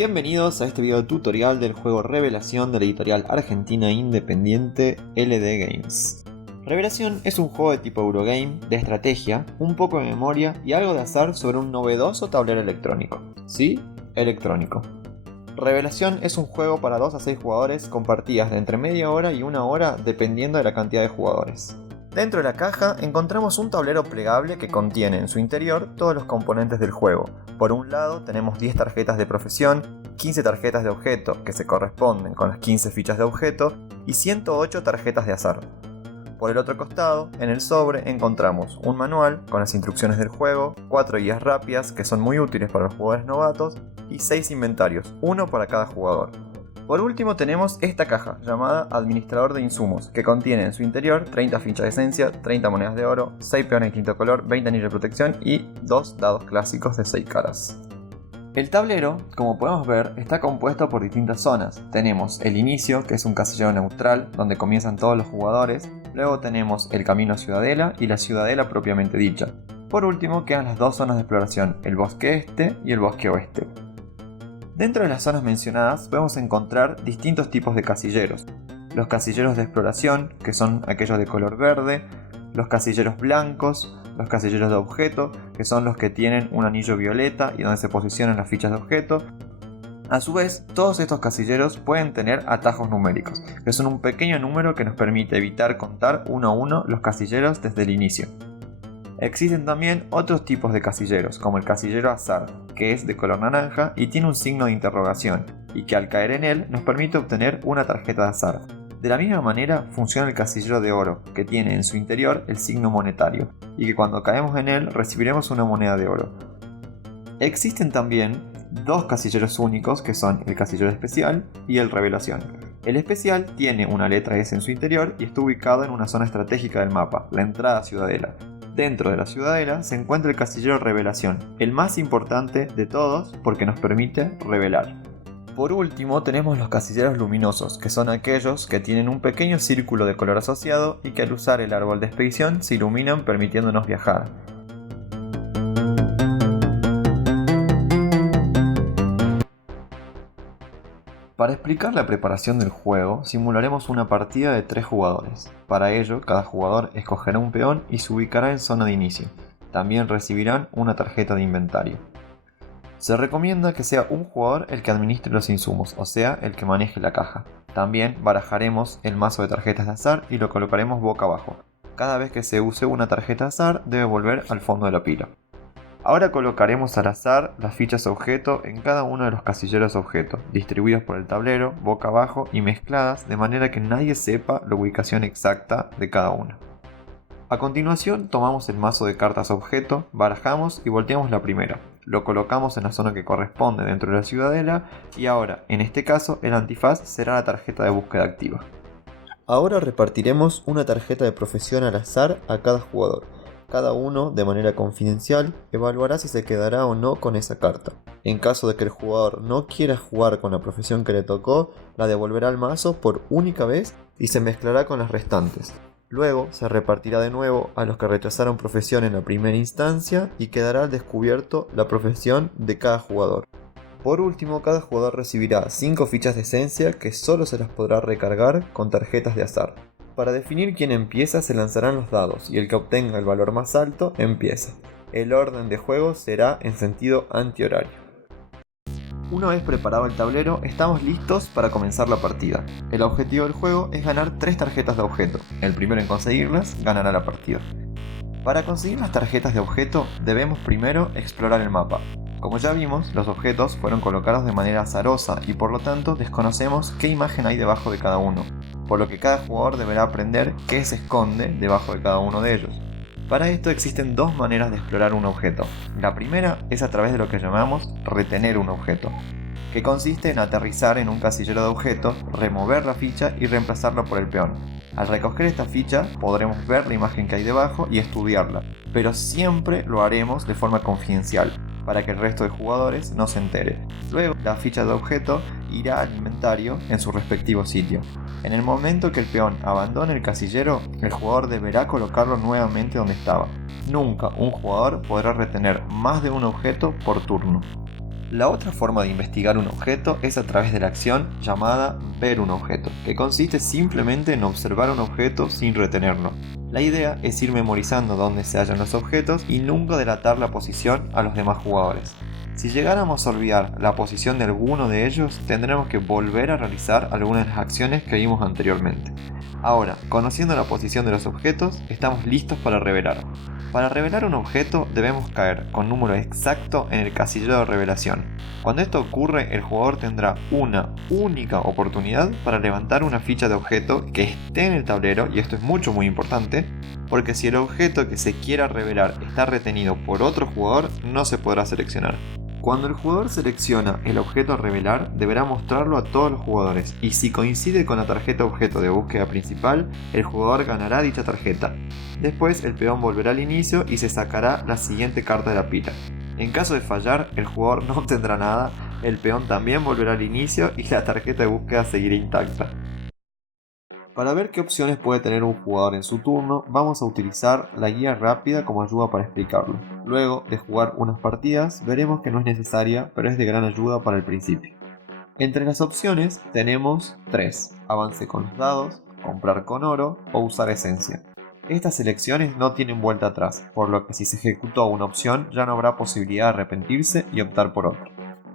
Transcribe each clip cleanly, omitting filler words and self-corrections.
Bienvenidos a este video tutorial del juego Revelación de la editorial argentina independiente LD Games. Revelación es un juego de tipo Eurogame, de estrategia, un poco de memoria y algo de azar sobre un novedoso tablero electrónico. Sí, electrónico. Revelación es un juego para 2 a 6 jugadores con partidas de entre media hora y una hora dependiendo de la cantidad de jugadores. Dentro de la caja encontramos un tablero plegable que contiene en su interior todos los componentes del juego. Por un lado tenemos 10 tarjetas de profesión, 15 tarjetas de objeto que se corresponden con las 15 fichas de objeto y 108 tarjetas de azar. Por el otro costado, en el sobre encontramos un manual con las instrucciones del juego, 4 guías rápidas que son muy útiles para los jugadores novatos y 6 inventarios, uno para cada jugador. Por último tenemos esta caja llamada Administrador de Insumos, que contiene en su interior 30 fichas de esencia, 30 monedas de oro, 6 peones de distinto color, 20 anillos de protección y 2 dados clásicos de 6 caras. El tablero, como podemos ver, está compuesto por distintas zonas. Tenemos el inicio, que es un casillero neutral, donde comienzan todos los jugadores. Luego tenemos el camino a Ciudadela y la Ciudadela propiamente dicha. Por último quedan las 2 zonas de exploración, el bosque este y el bosque oeste. Dentro de las zonas mencionadas podemos encontrar distintos tipos de casilleros. Los casilleros de exploración, que son aquellos de color verde, los casilleros blancos, los casilleros de objeto, que son los que tienen un anillo violeta y donde se posicionan las fichas de objeto. A su vez, todos estos casilleros pueden tener atajos numéricos, que son un pequeño número que nos permite evitar contar uno a uno los casilleros desde el inicio. Existen también otros tipos de casilleros, como el casillero azar, que es de color naranja y tiene un signo de interrogación, y que al caer en él nos permite obtener una tarjeta de azar. De la misma manera funciona el casillero de oro, que tiene en su interior el signo monetario, y que cuando caemos en él recibiremos una moneda de oro. Existen también 2 casilleros únicos, que son el casillero especial y el revelación. El especial tiene una letra S en su interior y está ubicado en una zona estratégica del mapa, la entrada a Ciudadela. Dentro de la Ciudadela se encuentra el casillero Revelación, el más importante de todos porque nos permite revelar. Por último tenemos los casilleros luminosos, que son aquellos que tienen un pequeño círculo de color asociado y que al usar el árbol de expedición se iluminan permitiéndonos viajar. Para explicar la preparación del juego, simularemos una partida de 3 jugadores. Para ello, cada jugador escogerá un peón y se ubicará en zona de inicio. También recibirán una tarjeta de inventario. Se recomienda que sea un jugador el que administre los insumos, o sea, el que maneje la caja. También barajaremos el mazo de tarjetas de azar y lo colocaremos boca abajo. Cada vez que se use una tarjeta de azar, debe volver al fondo de la pila. Ahora colocaremos al azar las fichas objeto en cada uno de los casilleros objeto, distribuidos por el tablero, boca abajo y mezcladas de manera que nadie sepa la ubicación exacta de cada una. A continuación tomamos el mazo de cartas objeto, barajamos y volteamos la primera. Lo colocamos en la zona que corresponde dentro de la ciudadela y ahora, en este caso, el antifaz será la tarjeta de búsqueda activa. Ahora repartiremos una tarjeta de profesión al azar a cada jugador. Cada uno, de manera confidencial, evaluará si se quedará o no con esa carta. En caso de que el jugador no quiera jugar con la profesión que le tocó, la devolverá al mazo por única vez y se mezclará con las restantes. Luego se repartirá de nuevo a los que rechazaron profesión en la primera instancia y quedará al descubierto la profesión de cada jugador. Por último, cada jugador recibirá 5 fichas de esencia que solo se las podrá recargar con tarjetas de azar. Para definir quién empieza se lanzarán los dados y el que obtenga el valor más alto empieza. El orden de juego será en sentido antihorario. Una vez preparado el tablero, estamos listos para comenzar la partida. El objetivo del juego es ganar 3 tarjetas de objeto. El primero en conseguirlas ganará la partida. Para conseguir las tarjetas de objeto debemos primero explorar el mapa. Como ya vimos, los objetos fueron colocados de manera azarosa y por lo tanto desconocemos qué imagen hay debajo de cada uno, por lo que cada jugador deberá aprender qué se esconde debajo de cada uno de ellos. Para esto existen 2 maneras de explorar un objeto. La primera es a través de lo que llamamos retener un objeto, que consiste en aterrizar en un casillero de objeto, remover la ficha y reemplazarla por el peón. Al recoger esta ficha podremos ver la imagen que hay debajo y estudiarla, pero siempre lo haremos de forma confidencial, para que el resto de jugadores no se entere. Luego, la ficha de objeto irá al inventario en su respectivo sitio. En el momento que el peón abandone el casillero, el jugador deberá colocarlo nuevamente donde estaba. Nunca un jugador podrá retener más de un objeto por turno. La otra forma de investigar un objeto es a través de la acción llamada ver un objeto, que consiste simplemente en observar un objeto sin retenerlo. La idea es ir memorizando dónde se hallan los objetos y nunca delatar la posición a los demás jugadores. Si llegáramos a olvidar la posición de alguno de ellos, tendremos que volver a realizar algunas de las acciones que vimos anteriormente. Ahora, conociendo la posición de los objetos, estamos listos para revelar. Para revelar un objeto debemos caer con número exacto en el casillero de revelación. Cuando esto ocurre, el jugador tendrá una única oportunidad para levantar una ficha de objeto que esté en el tablero, y esto es muy importante, porque si el objeto que se quiera revelar está retenido por otro jugador, no se podrá seleccionar. Cuando el jugador selecciona el objeto a revelar, deberá mostrarlo a todos los jugadores, y si coincide con la tarjeta objeto de búsqueda principal, el jugador ganará dicha tarjeta. Después el peón volverá al inicio y se sacará la siguiente carta de la pila. En caso de fallar, el jugador no obtendrá nada, el peón también volverá al inicio y la tarjeta de búsqueda seguirá intacta. Para ver qué opciones puede tener un jugador en su turno, vamos a utilizar la guía rápida como ayuda para explicarlo. Luego de jugar unas partidas, veremos que no es necesaria, pero es de gran ayuda para el principio. Entre las opciones tenemos 3: avance con los dados, comprar con oro o usar esencia. Estas elecciones no tienen vuelta atrás, por lo que si se ejecutó una opción ya no habrá posibilidad de arrepentirse y optar por otra.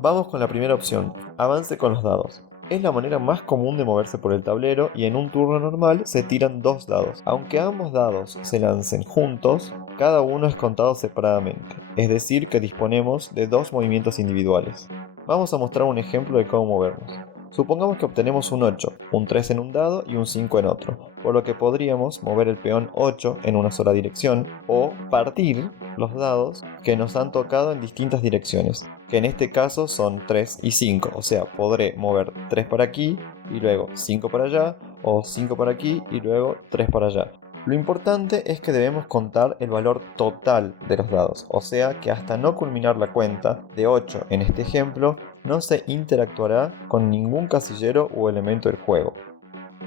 Vamos con la primera opción, avance con los dados. Es la manera más común de moverse por el tablero y en un turno normal se tiran 2 dados. Aunque ambos dados se lancen juntos, cada uno es contado separadamente, es decir que disponemos de 2 movimientos individuales. Vamos a mostrar un ejemplo de cómo movernos. Supongamos que obtenemos un 8, un 3 en un dado y un 5 en otro, por lo que podríamos mover el peón 8 en una sola dirección o partir los dados que nos han tocado en distintas direcciones, que en este caso son 3 y 5, o sea, podré mover 3 para aquí y luego 5 para allá, o 5 para aquí y luego 3 para allá. Lo importante es que debemos contar el valor total de los dados, o sea que hasta no culminar la cuenta de 8 en este ejemplo, no se interactuará con ningún casillero o elemento del juego.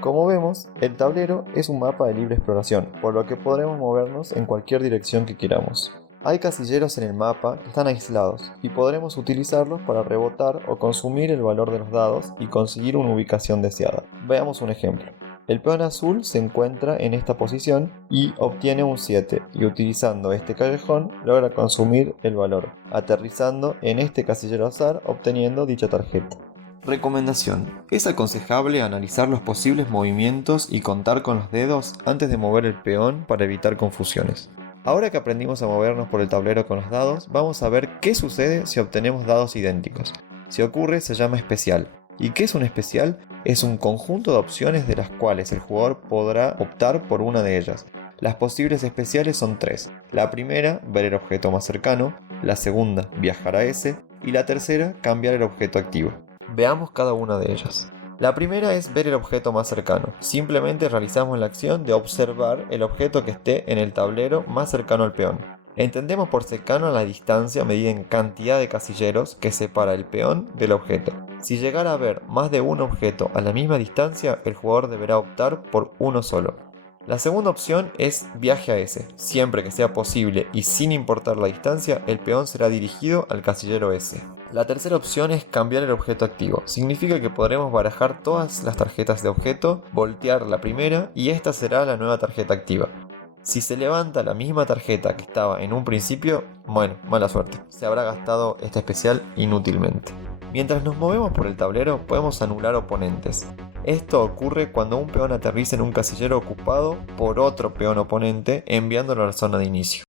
Como vemos, el tablero es un mapa de libre exploración, por lo que podremos movernos en cualquier dirección que queramos. Hay casilleros en el mapa que están aislados y podremos utilizarlos para rebotar o consumir el valor de los dados y conseguir una ubicación deseada. Veamos un ejemplo. El peón azul se encuentra en esta posición y obtiene un 7, y utilizando este callejón logra consumir el valor, aterrizando en este casillero azar obteniendo dicha tarjeta. Recomendación: es aconsejable analizar los posibles movimientos y contar con los dedos antes de mover el peón para evitar confusiones. Ahora que aprendimos a movernos por el tablero con los dados, vamos a ver qué sucede si obtenemos dados idénticos. Si ocurre, se llama especial. ¿Y qué es un especial? Es un conjunto de opciones de las cuales el jugador podrá optar por una de ellas. Las posibles especiales son 3. La primera, ver el objeto más cercano. La segunda, viajar a ese. Y la tercera, cambiar el objeto activo. Veamos cada una de ellas. La primera es ver el objeto más cercano. Simplemente realizamos la acción de observar el objeto que esté en el tablero más cercano al peón. Entendemos por cercano la distancia medida en cantidad de casilleros que separa el peón del objeto. Si llegara a haber más de un objeto a la misma distancia, el jugador deberá optar por uno solo. La segunda opción es viaje a ese. Siempre que sea posible y sin importar la distancia, el peón será dirigido al casillero S. La tercera opción es cambiar el objeto activo. Significa que podremos barajar todas las tarjetas de objeto, voltear la primera y esta será la nueva tarjeta activa. Si se levanta la misma tarjeta que estaba en un principio, bueno, mala suerte. Se habrá gastado este especial inútilmente. Mientras nos movemos por el tablero, podemos anular oponentes. Esto ocurre cuando un peón aterriza en un casillero ocupado por otro peón oponente, enviándolo a la zona de inicio.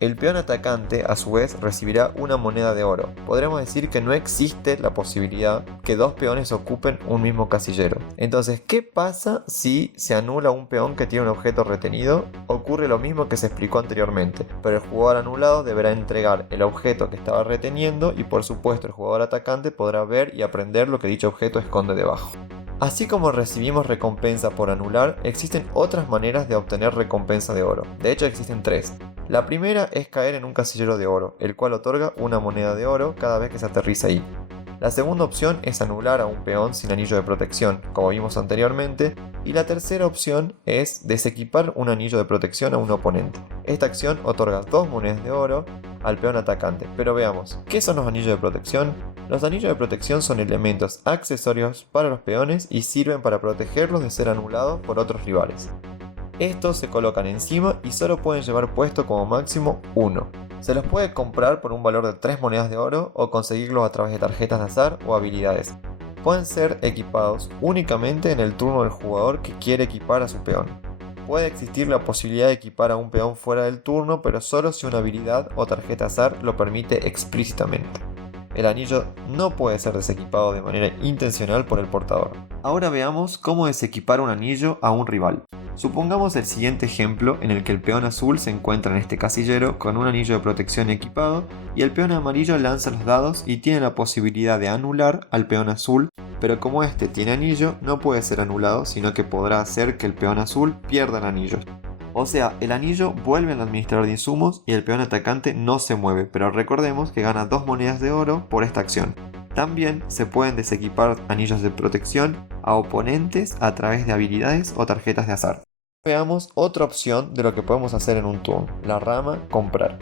El peón atacante, a su vez, recibirá una moneda de oro. Podremos decir que no existe la posibilidad que dos peones ocupen un mismo casillero. Entonces, ¿qué pasa si se anula un peón que tiene un objeto retenido? Ocurre lo mismo que se explicó anteriormente, pero el jugador anulado deberá entregar el objeto que estaba reteniendo y por supuesto el jugador atacante podrá ver y aprender lo que dicho objeto esconde debajo. Así como recibimos recompensa por anular, existen otras maneras de obtener recompensa de oro. De hecho existen 3. La primera es caer en un casillero de oro, el cual otorga una moneda de oro cada vez que se aterriza ahí. La segunda opción es anular a un peón sin anillo de protección, como vimos anteriormente, Y la tercera opción es desequipar un anillo de protección a un oponente. Esta acción otorga 2 monedas de oro al peón atacante. Pero veamos, ¿qué son los anillos de protección? Los anillos de protección son elementos accesorios para los peones y sirven para protegerlos de ser anulados por otros rivales. Estos se colocan encima y solo pueden llevar puesto como máximo uno. Se los puede comprar por un valor de 3 monedas de oro o conseguirlos a través de tarjetas de azar o habilidades. Pueden ser equipados únicamente en el turno del jugador que quiere equipar a su peón. Puede existir la posibilidad de equipar a un peón fuera del turno, pero solo si una habilidad o tarjeta azar lo permite explícitamente. El anillo no puede ser desequipado de manera intencional por el portador. Ahora veamos cómo desequipar un anillo a un rival. Supongamos el siguiente ejemplo en el que el peón azul se encuentra en este casillero con un anillo de protección equipado y el peón amarillo lanza los dados y tiene la posibilidad de anular al peón azul, pero como este tiene anillo no puede ser anulado, sino que podrá hacer que el peón azul pierda el anillo. O sea, el anillo vuelve al administrador de insumos y el peón atacante no se mueve, pero recordemos que gana 2 monedas de oro por esta acción. También se pueden desequipar anillos de protección a oponentes a través de habilidades o tarjetas de azar. Veamos otra opción de lo que podemos hacer en un turno, la rama comprar.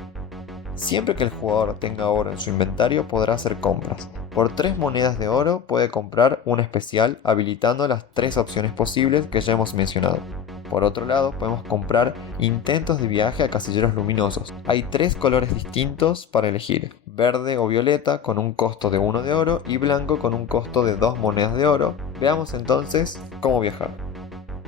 Siempre que el jugador tenga oro en su inventario podrá hacer compras. Por 3 monedas de oro puede comprar un especial habilitando las 3 opciones posibles que ya hemos mencionado. Por otro lado, podemos comprar intentos de viaje a casilleros luminosos. Hay 3 colores distintos para elegir: verde o violeta con un costo de 1 de oro y blanco con un costo de 2 monedas de oro. Veamos entonces cómo viajar.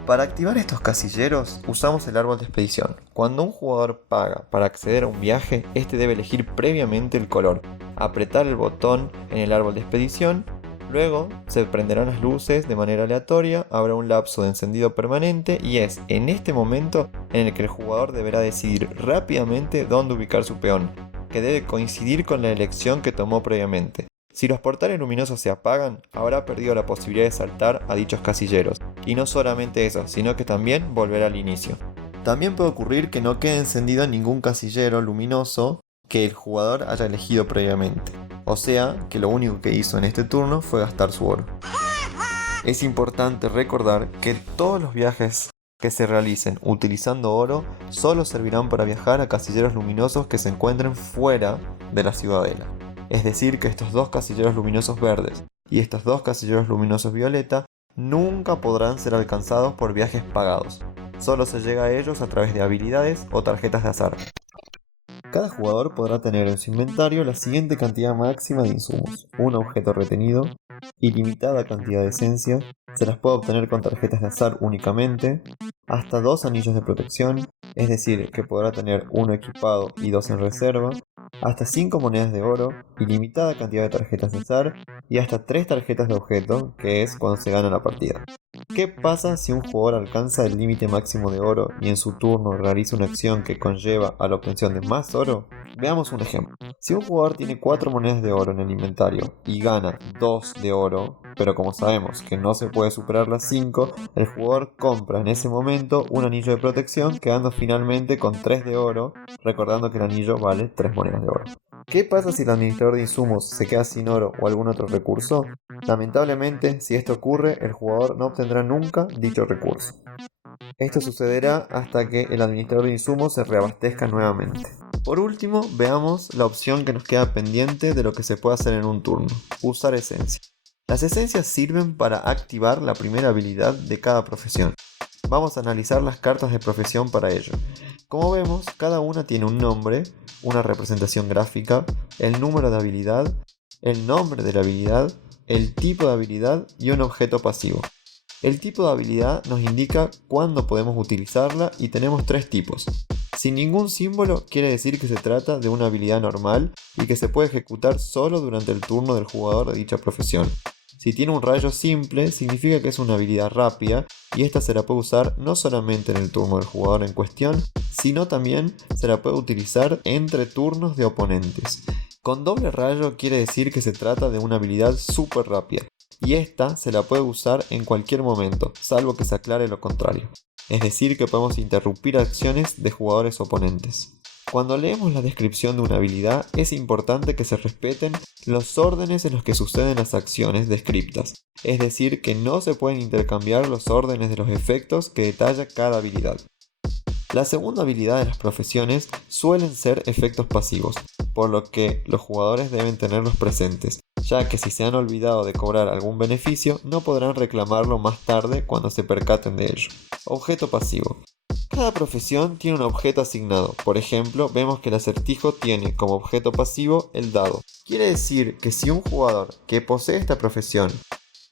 Para activar estos casilleros usamos el árbol de expedición. Cuando un jugador paga para acceder a un viaje, este debe elegir previamente el color, apretar el botón en el árbol de expedición. Luego se prenderán las luces de manera aleatoria, habrá un lapso de encendido permanente y es en este momento en el que el jugador deberá decidir rápidamente dónde ubicar su peón, que debe coincidir con la elección que tomó previamente. Si los portales luminosos se apagan, habrá perdido la posibilidad de saltar a dichos casilleros, y no solamente eso, sino que también volverá al inicio. También puede ocurrir que no quede encendido ningún casillero luminoso que el jugador haya elegido previamente. O sea, que lo único que hizo en este turno fue gastar su oro. Es importante recordar que todos los viajes que se realicen utilizando oro solo servirán para viajar a casilleros luminosos que se encuentren fuera de la ciudadela. Es decir, que estos 2 casilleros luminosos verdes y estos 2 casilleros luminosos violeta nunca podrán ser alcanzados por viajes pagados. Solo se llega a ellos a través de habilidades o tarjetas de azar. Cada jugador podrá tener en su inventario la siguiente cantidad máxima de insumos: un objeto retenido, ilimitada cantidad de esencia, se las puede obtener con tarjetas de azar únicamente, hasta 2 anillos de protección, es decir, que podrá tener uno equipado y 2 en reserva, hasta 5 monedas de oro, ilimitada cantidad de tarjetas de azar y hasta 3 tarjetas de objeto, que es cuando se gana la partida. ¿Qué pasa si un jugador alcanza el límite máximo de oro y en su turno realiza una acción que conlleva a la obtención de más oro? Veamos un ejemplo. Si un jugador tiene 4 monedas de oro en el inventario y gana 2 de oro, pero como sabemos que no se puede superar las 5, el jugador compra en ese momento un anillo de protección, quedando finalmente con 3 de oro, recordando que el anillo vale 3 monedas de oro. ¿Qué pasa si el administrador de insumos se queda sin oro o algún otro recurso? Lamentablemente, si esto ocurre, el jugador no obtendrá nunca dicho recurso. Esto sucederá hasta que el administrador de insumos se reabastezca nuevamente. Por último, veamos la opción que nos queda pendiente de lo que se puede hacer en un turno: usar esencia. Las esencias sirven para activar la primera habilidad de cada profesión. Vamos a analizar las cartas de profesión para ello. Como vemos, cada una tiene un nombre, una representación gráfica, el número de habilidad, el nombre de la habilidad, el tipo de habilidad y un objeto pasivo. El tipo de habilidad nos indica cuándo podemos utilizarla y tenemos 3 tipos. Sin ningún símbolo quiere decir que se trata de una habilidad normal y que se puede ejecutar solo durante el turno del jugador de dicha profesión. Si tiene un rayo simple, significa que es una habilidad rápida y esta se la puede usar no solamente en el turno del jugador en cuestión, sino también se la puede utilizar entre turnos de oponentes. Con doble rayo quiere decir que se trata de una habilidad súper rápida y esta se la puede usar en cualquier momento, salvo que se aclare lo contrario. Es decir, que podemos interrumpir acciones de jugadores oponentes. Cuando leemos la descripción de una habilidad, es importante que se respeten los órdenes en los que suceden las acciones descriptas, es decir, que no se pueden intercambiar los órdenes de los efectos que detalla cada habilidad. La segunda habilidad de las profesiones suelen ser efectos pasivos, por lo que los jugadores deben tenerlos presentes, ya que si se han olvidado de cobrar algún beneficio, no podrán reclamarlo más tarde cuando se percaten de ello. Objeto pasivo. Cada profesión tiene un objeto asignado. Por ejemplo, vemos que el acertijo tiene como objeto pasivo el dado. Quiere decir que si un jugador que posee esta profesión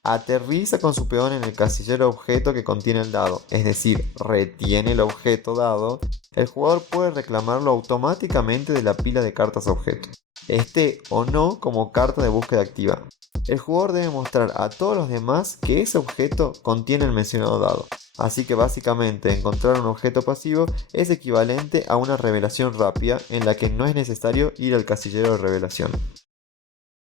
aterriza con su peón en el casillero objeto que contiene el dado, es decir, retiene el objeto dado, el jugador puede reclamarlo automáticamente de la pila de cartas objeto, esté o no como carta de búsqueda activa. El jugador debe mostrar a todos los demás que ese objeto contiene el mencionado dado. Así que básicamente encontrar un objeto pasivo es equivalente a una revelación rápida en la que no es necesario ir al casillero de revelación.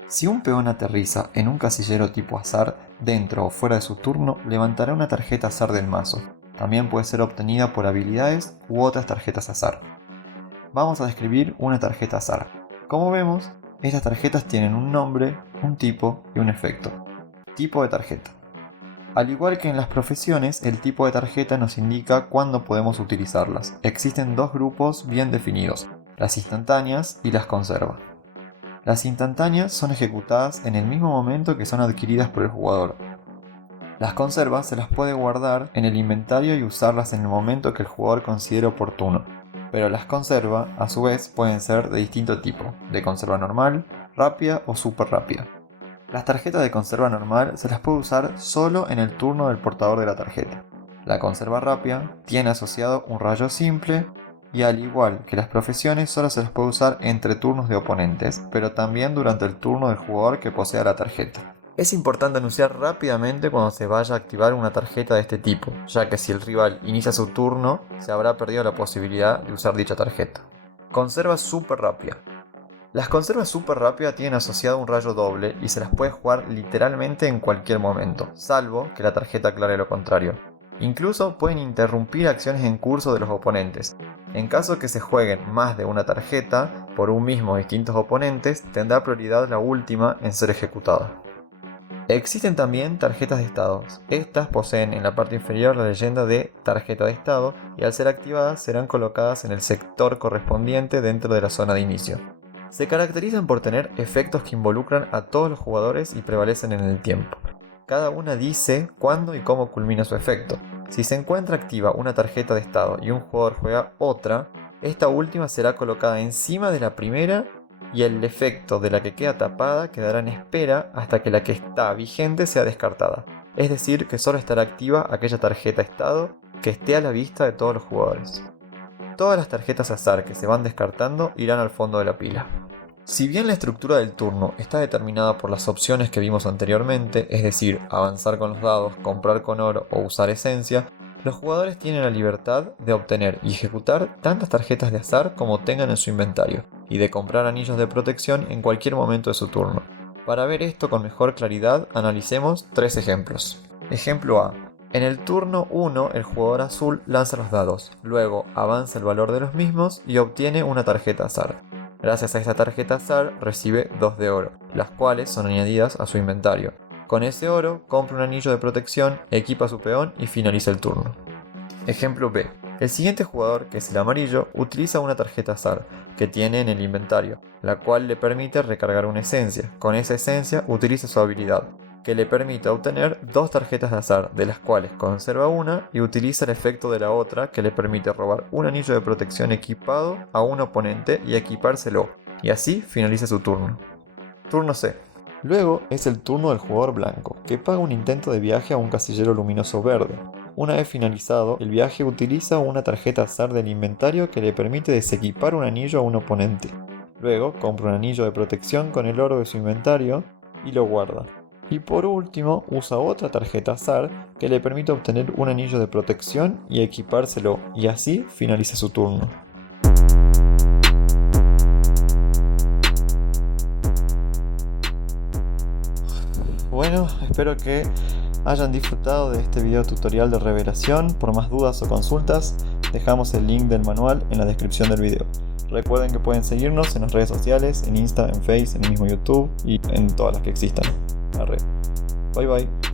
Si un peón aterriza en un casillero tipo azar, dentro o fuera de su turno, levantará una tarjeta azar del mazo. También puede ser obtenida por habilidades u otras tarjetas azar. Vamos a describir una tarjeta azar. Como vemos, estas tarjetas tienen un nombre, un tipo y un efecto. Tipo de tarjeta. Al igual que en las profesiones, el tipo de tarjeta nos indica cuándo podemos utilizarlas. Existen dos grupos bien definidos, las instantáneas y las conserva. Las instantáneas son ejecutadas en el mismo momento que son adquiridas por el jugador. Las conservas se las puede guardar en el inventario y usarlas en el momento que el jugador considere oportuno, pero las conserva, a su vez, pueden ser de distinto tipo, de conserva normal, rápida o super rápida. Las tarjetas de conserva normal se las puede usar solo en el turno del portador de la tarjeta. La conserva rápida tiene asociado un rayo simple y al igual que las profesiones solo se las puede usar entre turnos de oponentes, pero también durante el turno del jugador que posea la tarjeta. Es importante anunciar rápidamente cuando se vaya a activar una tarjeta de este tipo, ya que si el rival inicia su turno, se habrá perdido la posibilidad de usar dicha tarjeta. Conserva super rápida. Las conservas super rápida tienen asociado un rayo doble y se las puede jugar literalmente en cualquier momento, salvo que la tarjeta aclare lo contrario. Incluso pueden interrumpir acciones en curso de los oponentes. En caso que se jueguen más de una tarjeta por un mismo o distintos oponentes, tendrá prioridad la última en ser ejecutada. Existen también tarjetas de estados. Estas poseen en la parte inferior la leyenda de tarjeta de estado y al ser activadas serán colocadas en el sector correspondiente dentro de la zona de inicio. Se caracterizan por tener efectos que involucran a todos los jugadores y prevalecen en el tiempo. Cada una dice cuándo y cómo culmina su efecto. Si se encuentra activa una tarjeta de estado y un jugador juega otra, esta última será colocada encima de la primera y el efecto de la que queda tapada quedará en espera hasta que la que está vigente sea descartada. Es decir, que solo estará activa aquella tarjeta estado que esté a la vista de todos los jugadores. Todas las tarjetas azar que se van descartando irán al fondo de la pila. Si bien la estructura del turno está determinada por las opciones que vimos anteriormente, es decir, avanzar con los dados, comprar con oro o usar esencia, los jugadores tienen la libertad de obtener y ejecutar tantas tarjetas de azar como tengan en su inventario, y de comprar anillos de protección en cualquier momento de su turno. Para ver esto con mejor claridad, analicemos tres ejemplos. Ejemplo A. En el turno 1 el jugador azul lanza los dados, luego avanza el valor de los mismos y obtiene una tarjeta azar. Gracias a esta tarjeta azar recibe 2 de oro, las cuales son añadidas a su inventario. Con ese oro compra un anillo de protección, equipa su peón y finaliza el turno. Ejemplo B. El siguiente jugador, que es el amarillo, utiliza una tarjeta azar que tiene en el inventario, la cual le permite recargar una esencia. Con esa esencia utiliza su habilidad, que le permite obtener 2 tarjetas de azar, de las cuales conserva una y utiliza el efecto de la otra, que le permite robar un anillo de protección equipado a un oponente y equipárselo, y así finaliza su turno. Turno C. Luego es el turno del jugador blanco, que paga un intento de viaje a un casillero luminoso verde. Una vez finalizado, el viaje utiliza una tarjeta azar del inventario que le permite desequipar un anillo a un oponente. Luego compra un anillo de protección con el oro de su inventario y lo guarda. Y por último, usa otra tarjeta azar que le permite obtener un anillo de protección y equipárselo, y así finaliza su turno. Bueno, espero que hayan disfrutado de este video tutorial de revelación. Por más dudas o consultas, dejamos el link del manual en la descripción del video. Recuerden que pueden seguirnos en las redes sociales, en Insta, en Face, en el mismo YouTube y en todas las que existan. Arre. Bye bye.